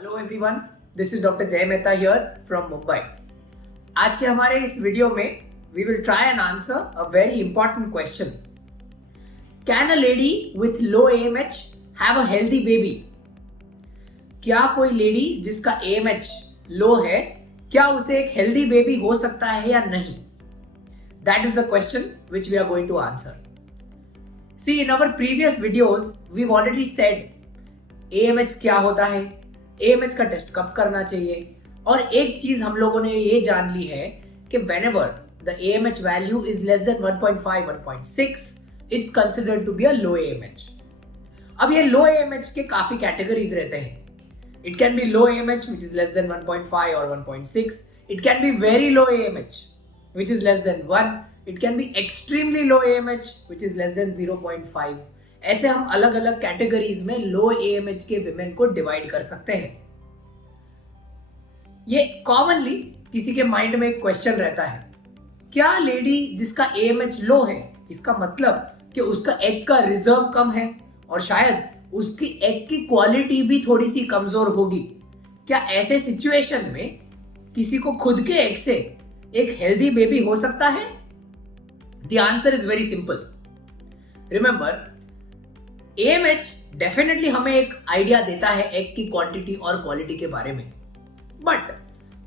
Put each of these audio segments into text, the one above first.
Hello everyone, this is doctor जय Mehta here from Mumbai. आज के हमारे इस वीडियो में we will try and answer a very important question. Can a lady with low AMH have a healthy baby? क्या कोई lady जिसका AMH low है, क्या उसे एक हेल्दी बेबी हो सकता है या नहीं? That is the question which we are going to answer. See, in our previous videos we've already said AMH क्या होता है, AMH का टेस्ट कब करना चाहिए, और एक चीज हम लोगों ने ये जान ली है कि whenever the AMH value is less than 1.5, 1.6, it's considered to be a low AMH. अब ये low AMH के काफी कैटेगरीज रहते हैं. It can be low AMH which is less than 1.5 or 1.6. It can be very low AMH which is less than 1. It can be extremely low AMH which is less than 0.5. ऐसे हम अलग अलग categories में लो AMH के women को divide कर सकते हैं. ये कॉमनली किसी के माइंड में एक क्वेश्चन रहता है, क्या लेडी जिसका AMH लो है इसका मतलब कि उसका एग का रिजर्व कम है और शायद उसकी एग की क्वालिटी भी थोड़ी सी कमजोर होगी? क्या ऐसे सिचुएशन में किसी को खुद के एग से एक हेल्दी बेबी हो सकता है? The answer is very simple. Remember, AMH definitely हमें एक आइडिया देता है एग की क्वांटिटी और क्वालिटी के बारे में, बट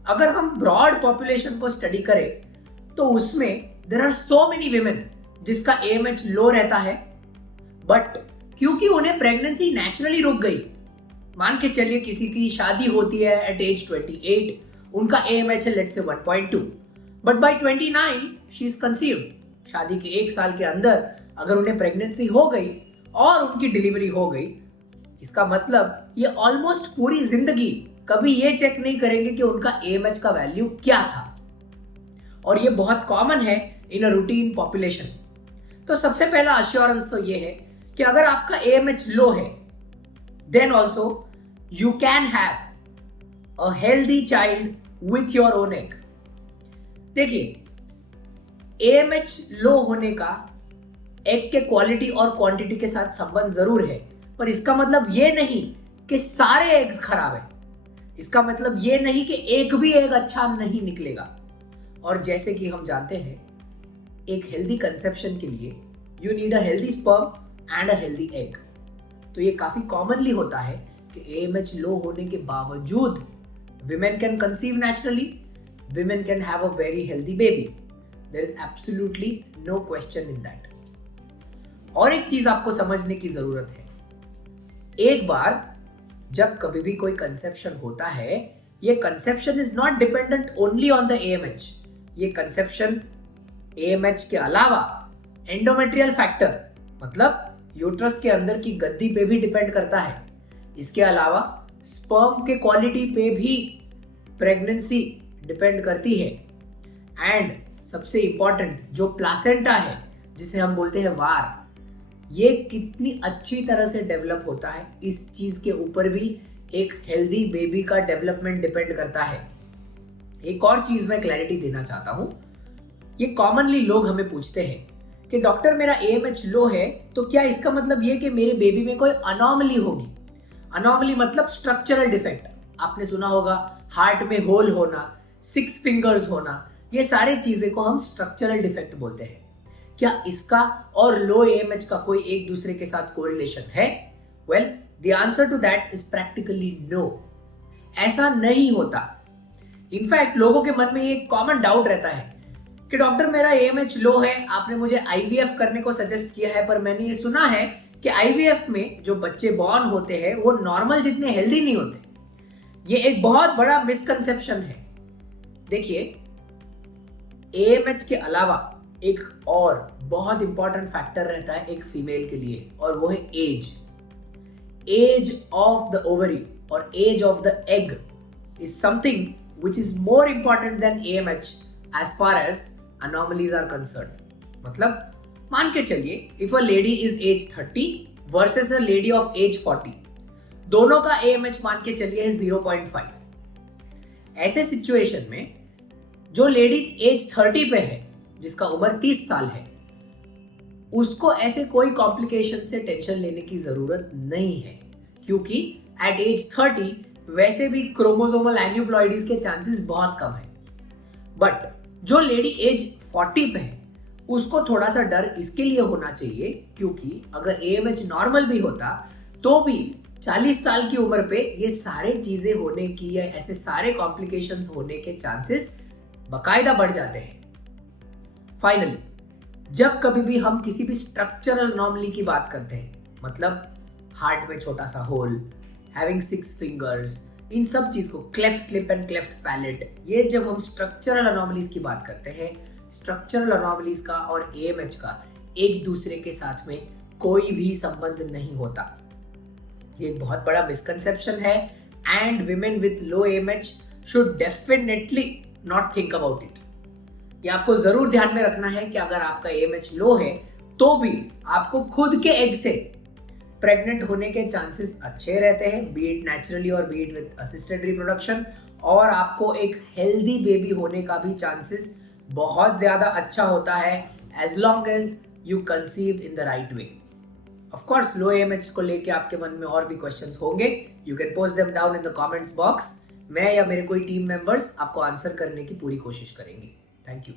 अगर हम ब्रॉड पॉपुलेशन को स्टडी करें तो उसमें there are so many women जिसका AMH लो रहता है, बट क्योंकि उन्हें प्रेगनेंसी नेचुरली रुक गई, मान के चलिए किसी की शादी होती है एट एज 28, उनका AMH है let's say 1.2, but by 29 she is conceived. शादी के एक साल के अंदर अगर उन्हें प्रेगनेंसी हो गई और उनकी डिलीवरी हो गई, इसका मतलब ये ऑलमोस्ट पूरी जिंदगी कभी ये चेक नहीं करेंगे कि उनका AMH का वैल्यू क्या था, और ये बहुत कॉमन है इन अ रूटीन पॉपुलेशन. तो सबसे पहला अश्योरेंस तो ये है कि अगर आपका AMH लो है, then also you can have a healthy child with your own egg. देखिए, AMH लो होने का एग के क्वालिटी और क्वांटिटी के साथ संबंध जरूर है, पर इसका मतलब ये नहीं कि सारे एग्स खराब है. इसका मतलब ये नहीं कि एक भी एग अच्छा नहीं निकलेगा. और जैसे कि हम जानते हैं, एक हेल्दी कंसेप्शन के लिए you need a healthy sperm and a healthy egg. तो ये काफी कॉमनली होता है कि AMH लो होने के बावजूद women can conceive naturally, women can have a very healthy baby. There is absolutely no question in that. और एक चीज आपको समझने की जरूरत है, एक बार जब कभी भी कोई कंसेप्शन होता है, ये conception is not dependent only on the AMH. ये कंसेप्शन AMH के अलावा एंडोमेट्रियल फैक्टर मतलब यूट्रस के अंदर की गद्दी पे भी डिपेंड करता है. इसके अलावा स्पर्म के क्वालिटी पे भी प्रेगनेंसी डिपेंड करती है. एंड सबसे इंपॉर्टेंट जो प्लासेंटा है, जिसे हम बोलते हैं वार, ये कितनी अच्छी तरह से डेवलप होता है, इस चीज के ऊपर भी एक हेल्दी बेबी का डेवलपमेंट डिपेंड करता है. एक और चीज मैं क्लैरिटी देना चाहता हूं, ये कॉमनली लोग हमें पूछते हैं कि डॉक्टर मेरा AMH लो है, तो क्या इसका मतलब ये कि मेरे बेबी में कोई अनोमली होगी? अनोमली मतलब स्ट्रक्चरल डिफेक्ट. आपने सुना होगा हार्ट में होल होना, 6 फिंगर्स होना, ये सारी चीजें को हम स्ट्रक्चरल डिफेक्ट बोलते हैं. क्या इसका और लो AMH का कोई एक दूसरे के साथ कोरिलेशन है? Well, the answer to that is practically no. ऐसा नहीं होता. इनफैक्ट लोगों के मन में एक कॉमन डाउट रहता है कि डॉक्टर मेरा AMH लो है, आपने मुझे IVF करने को सजेस्ट किया है, पर मैंने ये सुना है कि IVF में जो बच्चे बॉर्न होते हैं वो नॉर्मल जितने हेल्दी नहीं होते. ये एक बहुत बड़ा मिसकंसेप्शन है. देखिए, AMH के अलावा एक और बहुत इंपॉर्टेंट फैक्टर रहता है एक फीमेल के लिए, और वो है age. Age of the ovary और age of the egg is something which is more important than AMH as far as anomalies are concerned. मतलब मान के चलिए if a lady is age 30 versus a lady of age 40, दोनों का AMH मान के चलिए 0.5. ऐसे सिचुएशन में जो लेडी एज 30 पे है, जिसका उम्र 30 साल है, उसको ऐसे कोई कॉम्प्लिकेशन से टेंशन लेने की जरूरत नहीं है, क्योंकि एट एज 30 वैसे भी क्रोमोसोमल एन्यूप्लॉइडीज के चांसेस बहुत कम है। बट जो लेडी एज 40 पे है उसको थोड़ा सा डर इसके लिए होना चाहिए क्योंकि अगर AMH नॉर्मल भी होता तो भी 40 साल की उम्र पे ये सारे चीजें होने की या ऐसे सारे कॉम्प्लिकेशंस होने के चांसेस बकायदा बढ़ जाते हैं। फाइनली, जब कभी भी हम किसी भी स्ट्रक्चरल अनोमली की बात करते हैं, मतलब हार्ट में छोटा सा होल, हैविंग 6 फिंगर्स, इन सब चीज को cleft lip and cleft palate, ये जब हम स्ट्रक्चरल अनोमलीज की बात करते हैं, स्ट्रक्चरल अनोमलीज का और AMH का एक दूसरे के साथ में कोई भी संबंध नहीं होता। ये एक बहुत बड़ा मिसकंसेप्शन है and women with low AMH should definitely not think about it. ये आपको जरूर ध्यान में रखना है कि अगर आपका AMH लो है तो भी आपको खुद के एग से प्रेग्नेंट होने के चांसेस अच्छे रहते हैं, बी इट नेचुरली और B it with assisted reproduction, और आपको एक हेल्दी बेबी होने का भी चांसेस बहुत ज्यादा अच्छा होता है as long as you conceive in the right way. Of course low AMH को लेके आपके मन में और भी क्वेश्चंस होंगे, you can post them down in the comments box. मैं या मेरे कोई टीम मेंबर्स आपको आंसर करने की पूरी कोशिश करेंगे। Thank you.